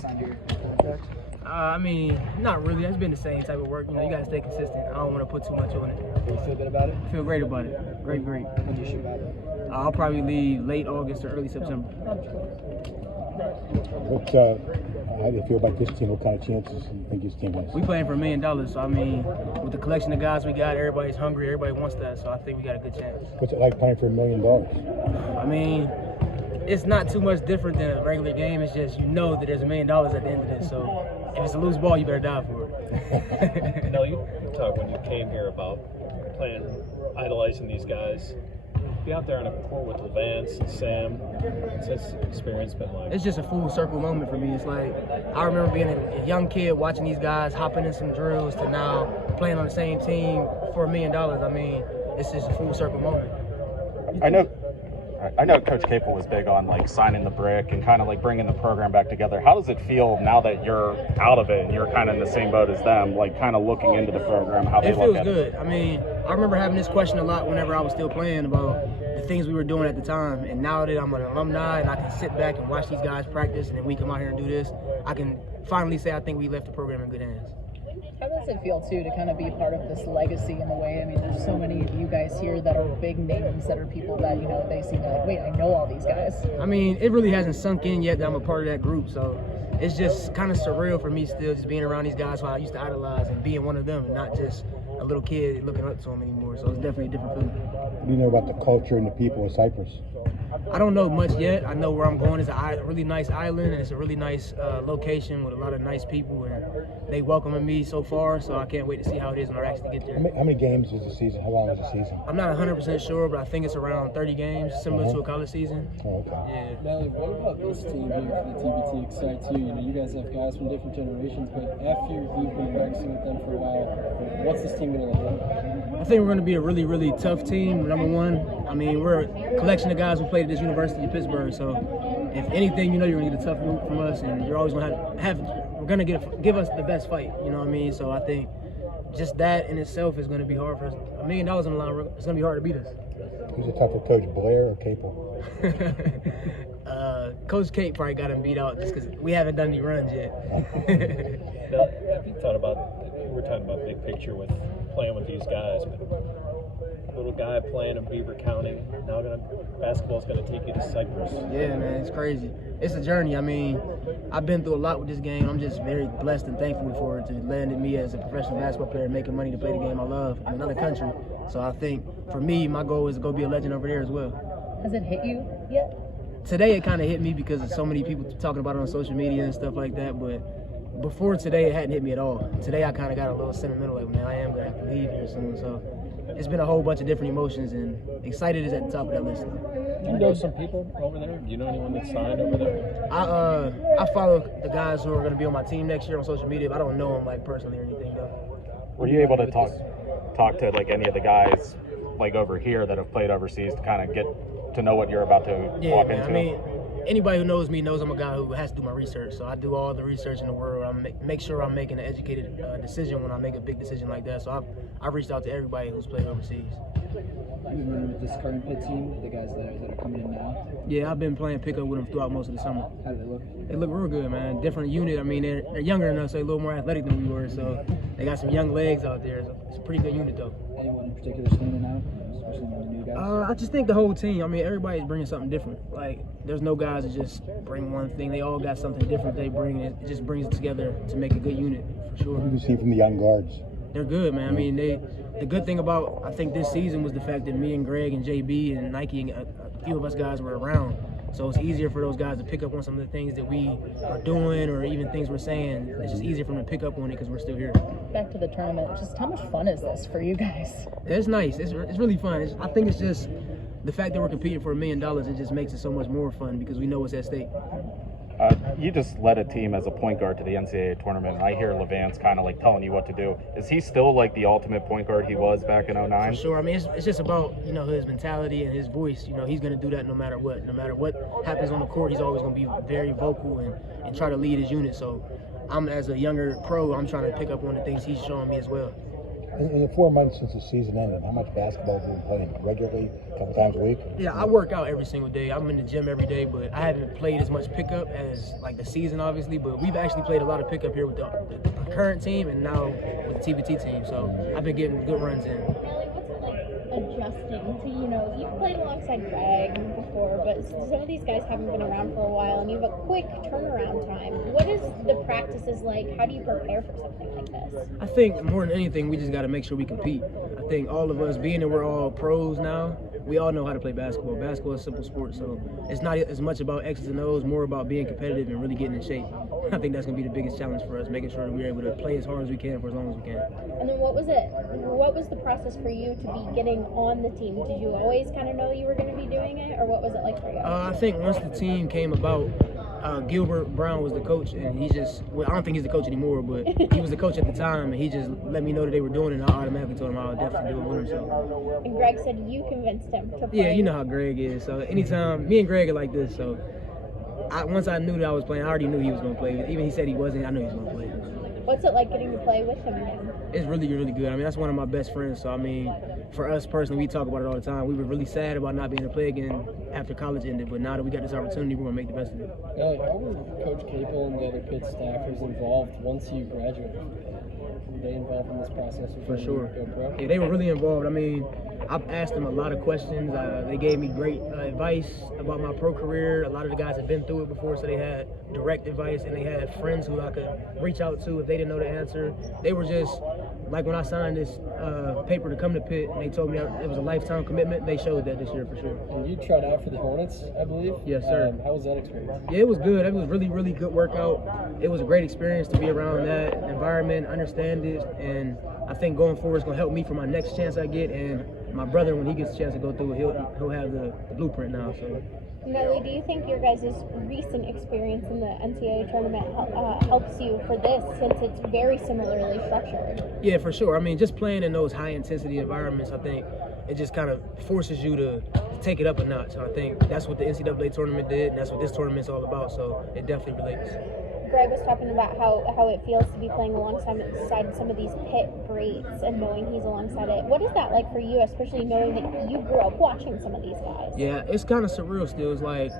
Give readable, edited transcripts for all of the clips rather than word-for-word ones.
signed your contract? I mean, not really. It's been the same type of work. You know, you got to stay consistent. I don't want to put too much on it. Do you feel good about it? I feel great about it. Great. When do you shoot out? I'll probably leave late August or early September. How do you feel about this team? What kind of chances do you think this team has? We playing for $1 million, so I mean, with the collection of guys we got, everybody's hungry, everybody wants that, so I think we got a good chance. What's it like playing for $1 million? I mean, it's not too much different than a regular game. It's just you know that there's $1 million at the end of this, so if it's a loose ball, you better die for it. No, you talked when you came here about idolizing these guys. Be out there on a court with Levance and Sam. What's this experience been like? It's just a full circle moment for me. It's like I remember being a young kid watching these guys hopping in some drills to now playing on the same team for $1 million. I mean, it's just a full circle moment. I know Coach Capel was big on like signing the brick and kind of like bringing the program back together. How does it feel now that you're out of it and you're kind of in the same boat as them, like kind of looking into the program, how they look at it? It feels good. I mean, I remember having this question a lot whenever I was still playing about the things we were doing at the time. And now that I'm an alumni and I can sit back and watch these guys practice and then we come out here and do this, I can finally say I think we left the program in good hands. How does it feel, too, to kind of be a part of this legacy in a way? I mean, there's so many of you guys here that are big names, that are people that, you know, they seem like, wait, I know all these guys. I mean, it really hasn't sunk in yet that I'm a part of that group, so it's just kind of surreal for me still just being around these guys who I used to idolize and being one of them and not just a little kid looking up to them anymore, so it's definitely a different feeling. What do you know about the culture and the people of Cyprus? I don't know much yet. I know where I'm going is a really nice island, and it's a really nice location with a lot of nice people, and they welcoming me so far, so I can't wait to see how it is when I actually get there. How many games is the season? How long is the season? I'm not 100% sure, but I think it's around 30 games, similar to a college season. Oh, okay. Yeah. Nelly, what about this team here for the TBT Excite too? You know, you guys have guys from different generations, but after you've been practicing with them for a while, what's this team going to look like? I think we're going to be a really, really tough team, number one. I mean, we're a collection of guys who played at this university in Pittsburgh, so if anything, you know you're going to get a tough move from us, and you're always going to we're going to give us the best fight, you know what I mean? So I think just that in itself is going to be hard for us. $1 million on the line, it's going to be hard to beat us. Who's a tougher coach, Blair or Capel? Coach Kate probably got him beat out just because we haven't done any runs yet. Now, have you thought about, we're talking about big picture with playing with these guys, but little guy playing in Beaver County, now basketball's going to take you to Cyprus. Yeah, man, it's crazy. It's a journey. I mean, I've been through a lot with this game. I'm just very blessed and thankful for it to land in me as a professional basketball player, making money to play the game I love in another country. So I think, for me, my goal is to go be a legend over there as well. Has it hit you yet? Today it kind of hit me because of so many people talking about it on social media and stuff like that, but before today it hadn't hit me at all. Today I kind of got a little sentimental, like, man, I am going to have to leave here soon. So it's been a whole bunch of different emotions, and excited is at the top of that list. Do you know some people over there? Do you know anyone that's signed over there? I follow the guys who are going to be on my team next year on social media, but I don't know them like personally or anything though. Were you able to talk to like any of the guys like over here that have played overseas to kind of get to know what you're about to walk into? I mean, anybody who knows me knows I'm a guy who has to do my research. So I do all the research in the world. I make sure I'm making an educated decision when I make a big decision like that. So I've reached out to everybody who's played overseas. You've been with this current Pitt team, the guys that are coming in now? Yeah, I've been playing pickup with them throughout most of the summer. How do they look? They look real good, man. Different unit. I mean, they're younger than us, so they're a little more athletic than we were. So they got some young legs out there. So it's a pretty good unit, though. Anyone in particular standing out, especially the new guys? I just think the whole team. I mean, everybody's bringing something different. Like, there's no guys that just bring one thing. They all got something different they bring. It just brings it together to make a good unit, for sure. What do you see from the young guards? They're good, man. I mean, the good thing about, I think, this season was the fact that me and Greg and JB and Nike and a few of us guys were around. So it's easier for those guys to pick up on some of the things that we are doing or even things we're saying. It's just easier for them to pick up on it because we're still here. Back to the tournament, just how much fun is this for you guys? It's nice. It's really fun. I think it's just the fact that we're competing for $1 million, it just makes it so much more fun because we know what's at stake. You just led a team as a point guard to the NCAA tournament, and I hear Levance kind of like telling you what to do. Is he still like the ultimate point guard he was back in '09? For sure. I mean, it's just about, you know, his mentality and his voice. You know, he's going to do that no matter what. No matter what happens on the court, he's always going to be very vocal and try to lead his unit. So I'm, as a younger pro, I'm trying to pick up on the things he's showing me as well. In the 4 months since the season ended, how much basketball have you been playing? Regularly, a couple times a week? Yeah, I work out every single day. I'm in the gym every day, but I haven't played as much pickup as like the season, obviously. But we've actually played a lot of pickup here with the current team and now with the TBT team. So I've been getting good runs in. Adjusting to, you've played alongside Greg before, but some of these guys haven't been around for a while, and you have a quick turnaround time. What is the practices like? How do you prepare for something like this? I think more than anything, we just got to make sure we compete. I think all of us, being that we're all pros now, we all know how to play basketball. Basketball is a simple sport, so it's not as much about X's and O's, more about being competitive and really getting in shape. I think that's going to be the biggest challenge for us, making sure that we're able to play as hard as we can for as long as we can. And then what was the process for you to be getting on the team? Did you always kind of know you were going to be doing it, or what was it like for you? I think once the team came about, Gilbert Brown was the coach, and he just, I don't think he's the coach anymore, but he was the coach at the time, and he just let me know that they were doing it, and I automatically told him I would definitely do it with him. So. And Greg said you convinced him to play. Yeah, you know how Greg is. So anytime, me and Greg are like this, so once I knew that I was playing, I already knew he was going to play. Even he said he wasn't, I knew he was going to play. What's it like getting to play with him again? It's really, really good. I mean, that's one of my best friends. So, I mean, for us personally, we talk about it all the time. We were really sad about not being able to play again after college ended, but now that we got this opportunity, we're going to make the best of it. Nelly, how were Coach Capel and the other Pitt staffers involved once you graduated? Were they involved in this process? For sure. Go pro? Yeah, they were really involved. I mean, I've asked them a lot of questions. They gave me great advice about my pro career. A lot of the guys had been through it before, so they had direct advice, and they had friends who I could reach out to if they didn't know the answer. They were just, like when I signed this paper to come to Pitt, and they told me it was a lifetime commitment, they showed that this year for sure. And you tried out for the Hornets, I believe? Yes, sir. How was that experience? Yeah, it was good. It was really, really good workout. It was a great experience to be around that environment, understand it, and I think going forward it's going to help me for my next chance I get, and my brother, when he gets a chance to go through it, he'll have the blueprint now. So. Nelly, do you think your guys' recent experience in the NCAA tournament helps you for this, since it's very similarly structured? Yeah, for sure. I mean, just playing in those high-intensity environments, I think it just kind of forces you to take it up a notch. And I think that's what the NCAA tournament did, and that's what this tournament's all about, so it definitely relates. Greg was talking about how it feels to be playing alongside some of these Pitt greats and knowing he's alongside it. What is that like for you, especially knowing that you grew up watching some of these guys? Yeah, it's kind of surreal still. It's like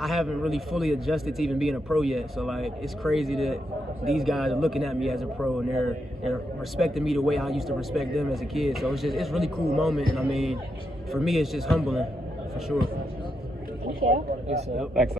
I haven't really fully adjusted to even being a pro yet. So, like, it's crazy that these guys are looking at me as a pro and they're respecting me the way I used to respect them as a kid. So it's a really cool moment. And, I mean, for me, it's just humbling for sure. Thank you. Thanks, Thanks.